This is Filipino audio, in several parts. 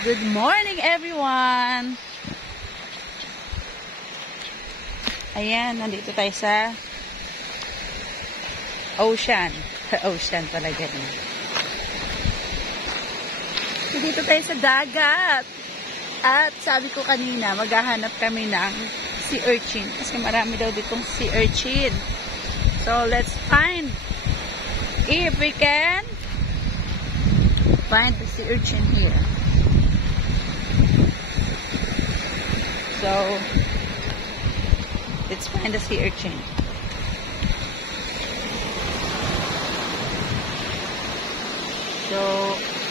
Good morning, everyone! Ayan, nandito tayo sa ocean. Ocean pala ganun. Nandito tayo sa dagat. At sabi ko kanina, maghahanap kami ng sea urchin. Kasi marami daw ditong sea urchin. So, let's find if we can find the sea urchin here. So, let's find the sea urchin. So,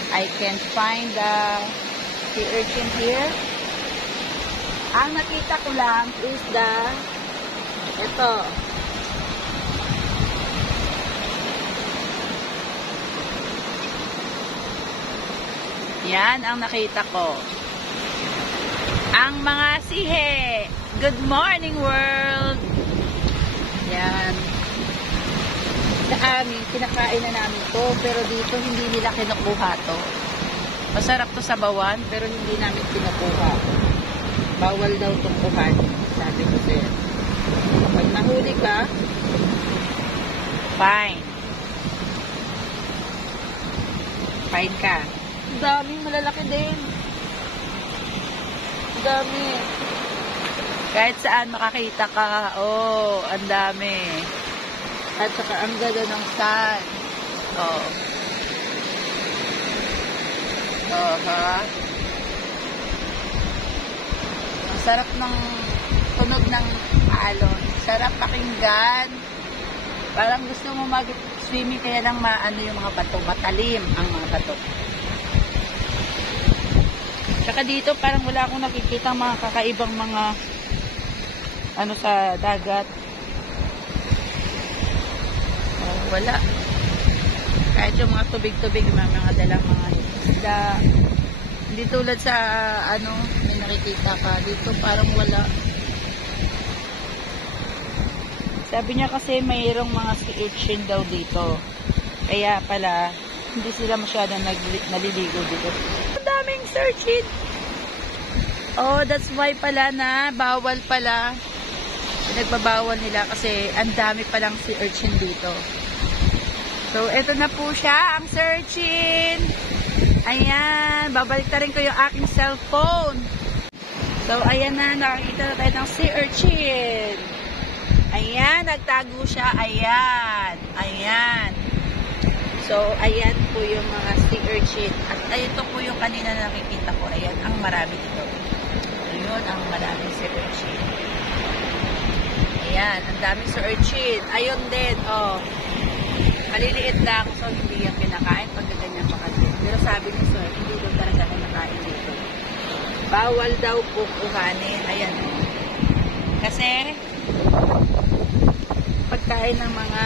I can find the sea urchin here. Ang nakita ko lang is ito. Yan ang nakita ko. Ang mga sihe. Good morning, world! Yan. Sa amin, kinakain na namin to, pero dito hindi nila kinukuha to. Masarap to sa bawan, pero hindi namin kinukuha. Bawal daw itong kuhanin, sabi ko sir. Pag nahuli ka, fine. Fine ka. Daming malalaki din. Dami. Kahit saan makakita ka, oh, ang dami. At saka ang ganda ng sun. Oh. Oh, ha? Ang sarap ng tunog ng alon. Sarap pakinggan. Parang gusto mo mag-swimming kaya lang maano yung mga bato. Matalim ang mga bato. Saka dito parang wala akong nakikita mga kakaibang mga ano sa dagat. Oh, wala. Kahit yung mga tubig-tubig, mga dalang mga isda. Hindi tulad sa ano, may nakikita ka. Dito parang wala. Sabi niya kasi mayroong mga sea urchin daw dito. Kaya pala, hindi sila masyadong naliligo dito. Ang daming sea urchin. Oh, that's why pala na bawal pala. Nagbabawal nila kasi ang dami palang sea urchin dito. So, eto na po siya, ang sea urchin. Ayan, babalik na rin ko yung aking cellphone. So, ayan na, nakakita na tayo ng sea urchin. Ayan, nagtago siya. Ayan, ayan. So, ayan po yung mga sea urchin. At ito po yung kanina na nakikita ko. Ayan, ang marami dito. Ayun, ang maraming sea urchin. Ayan, ang daming sea urchin. Ayun din, oh. Maliliit lang, so hindi yan kinakain pag ganyan pa kasi. Pero sabi ni sir, hindi daw talaga kinakain dito. Bawal daw po kuhanin. Ayan. Kasi, pagkain ng mga,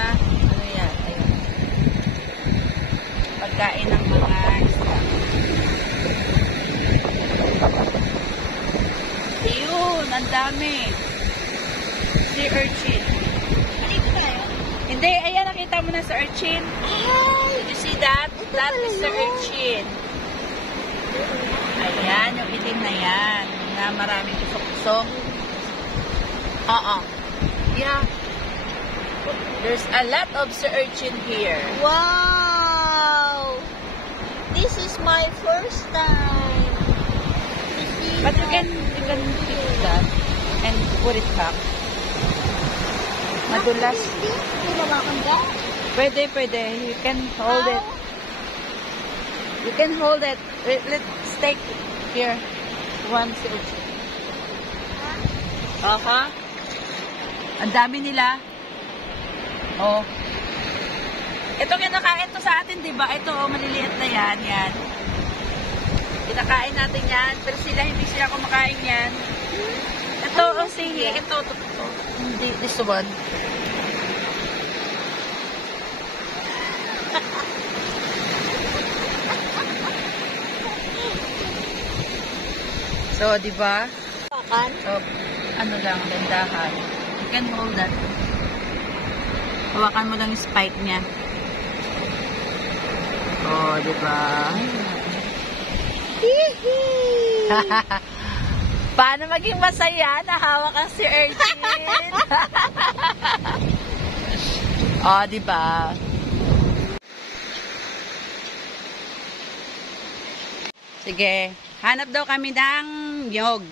ano yan, ayun. Pagkain ng mga isda. Ayun, ang dami. Sea urchin. Hindi, ayan, nakita mo na sa urchin. You see that? That is the urchin. Ayan, yung itim na yan. Na maraming kusok-kusok. Yeah. There's a lot of sea urchin here. Wow! This is my first time. But you can fix that and put it back. Madulas. Pwede. You can hold it. You can hold it. Let's take here. One sea urchin. Ang dami nila. Oh. Ito kinakain to sa atin, di ba? Ito, oh, maliliit na yan. Yan. Kinakain natin yan. Pero hindi sila kumakain yan. Ito, oh, sige. Ito. Hindi, this one. So, di ba? So, ano lang, gandahan. You can hold that. Hawakan mo lang yung spike niya. Oh, diba? Hihi! Paano maging masaya na hawak ang si Urchin? Oh, di ba? Sige, hanap daw kami ng nyog.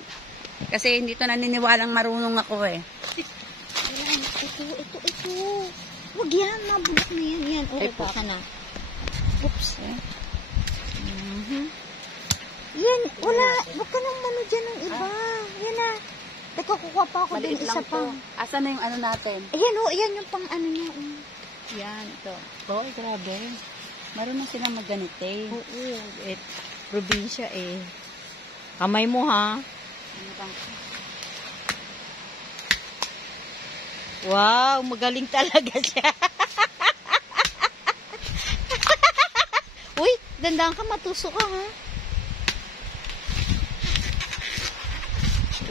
Kasi hindi to naniniwalang marunong ako eh. Ito. Huwag yan, mabulok na yan. Yan, okay po. ka na. Oops. Yan, wala. Huwag ka nang mano dyan ng iba. Yan na. Teka, kukuha pa ako din isa pa. Asan na yung ano natin? Ayan o, ayan yung pang ano niya. Yan, ito. Oh, grabe. Marunong silang magganite. Oo, probinsya eh. Kamay mo ha. Ano bang? Wow, magaling talaga siya. Uy, dandang ka, matusok ka ha.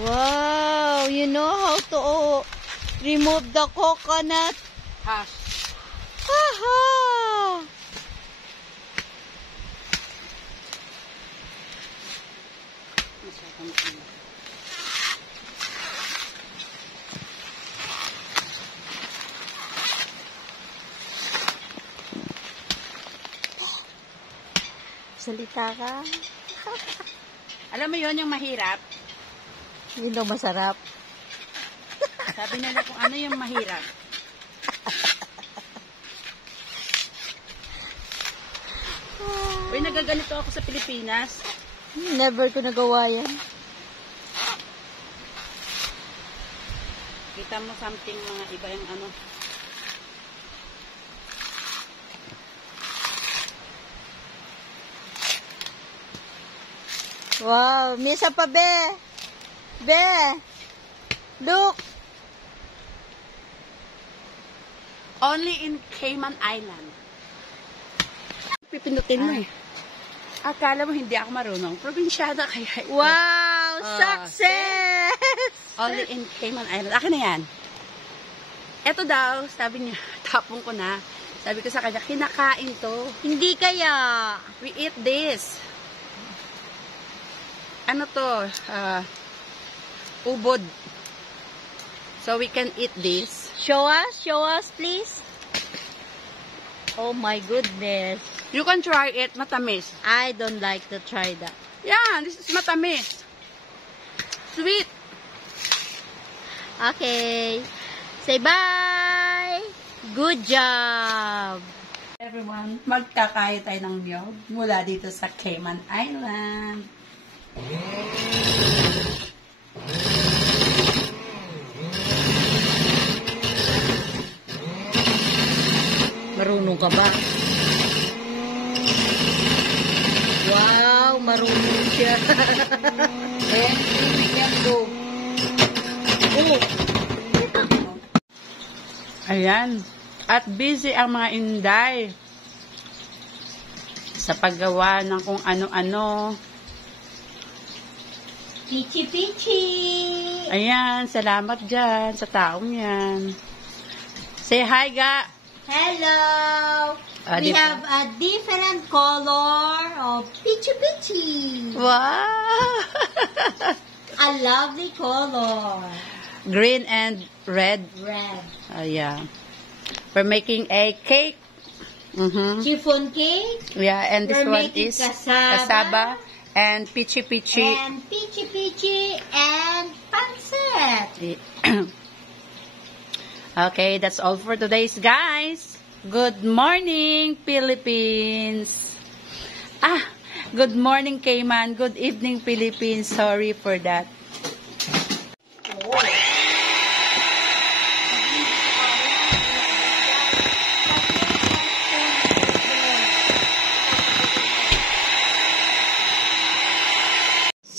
Wow, you know how to remove the coconut. Hash. Haha. Masyadong ano. Salita ka. Alam mo yon yung mahirap? Yun daw masarap. Sabi nila kung ano yung mahirap. Uy, nagaganito ako sa Pilipinas. Never ko nagawa yan. Kita mo something mga iba yung ano. Wow, misa pa be. Be. Look. Only in Cayman Island. Pipindutin mo eh. Akala mo hindi ako marunong. Probinsyada kaya ito. Wow, success. Only in Cayman Island. Akin na yan. Ito daw, sabi niya, tapong ko na. Sabi ko sa kanya, kinakain to. Hindi kaya. We eat this. Ano to? Ubod. So we can eat this. Show us please. Oh my goodness. You can try it, matamis. I don't like to try that. Yeah, this is matamis. Sweet. Okay. Say bye. Good job. Everyone, magkakain tayo ng niyog mula dito sa Cayman Island. Marunong ka ba? Wow, marunong siya. Then, we can go. Ayan. At busy ang mga inday sa paggawa ng kung ano-ano. Pichi-pichi. Ayan, salamat dyan sa taong yan. Say hi, ga. Hello. We Diba? have a different color of pichi-pichi. Wow! A lovely color. Green and red. Red. Yeah. We're making a cake. Chiffon cake. Yeah, and this We're one making is cassava. and pichi-pichi. And pichi-pichi and pancit. Okay, that's all for today's guys. Good morning, Philippines. Good morning, Cayman. Good evening, Philippines. Sorry for that.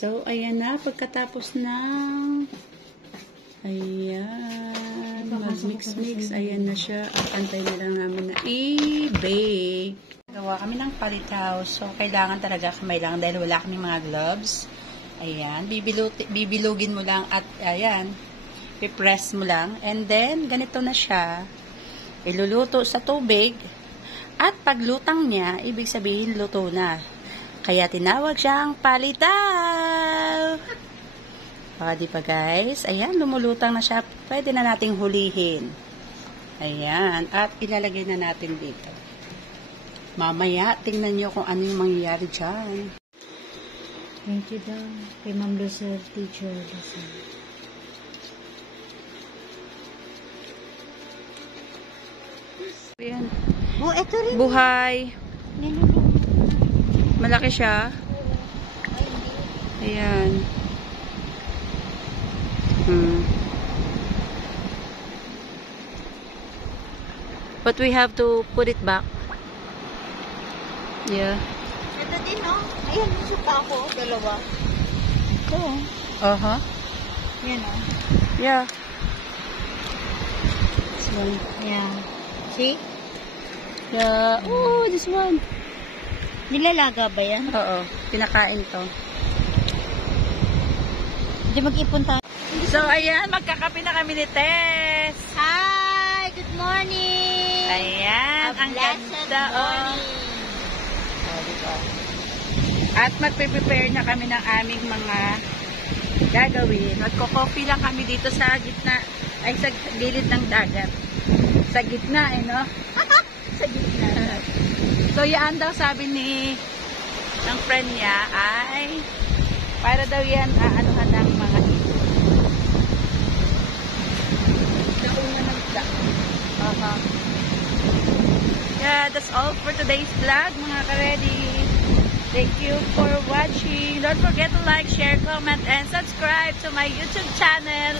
So, ayan na. Pagkatapos ng ayan, mag-mix-mix. Ayan na siya. Antay na lang namin na i-bake. Gawa kami ng palitaw. So, kailangan talaga kamay lang dahil wala kaming mga gloves. Ayan. Bibilugin mo lang at ayan. Pipress mo lang. And then, ganito na siya. Iluluto sa tubig. At paglutang niya, ibig sabihin luto na. Kaya tinawag siyang palitan. Di ba guys? Ayan, lumulutang na siya. Pwede na nating hulihin. Ayan. At ilalagay na natin dito. Mamaya, tingnan nyo kung ano yung mangyayari dyan. Thank you daw. Kay Ma'am Lucer, teacher. Lucer. Ayan. Oh, eto rin. Buhay. Nilulong. Malaki siya. Ayan. But we have to put it back. Yeah. Ito din, no? Ayan, nasuka ako. Dalawa. Ito. Uh-huh. Yan, no? Yeah. This one. Yeah. See? Yeah. Oh, this one. Nilalaga ba yan? Oo. Pinakain to. Hindi mag-ipon tayo. So, ayan. Magkakape na kami ni Tess. Hi! Good morning! Ayan. Ang ganda. Oh. Diba? At magpe-prepare na kami ng aming mga gagawin. Magko-coffee lang kami dito sa gitna, ay sa gilid ng dagat. Sa gitna, no? Sa gitna. So, yan daw sabi ng friend niya ay para daw yan aanuhan ng mga ito. Daungan ng da. Yeah, that's all for today's vlog, mga ka-ready. Thank you for watching. Don't forget to like, share, comment, and subscribe to my YouTube channel.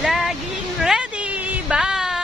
Laging ready! Bye!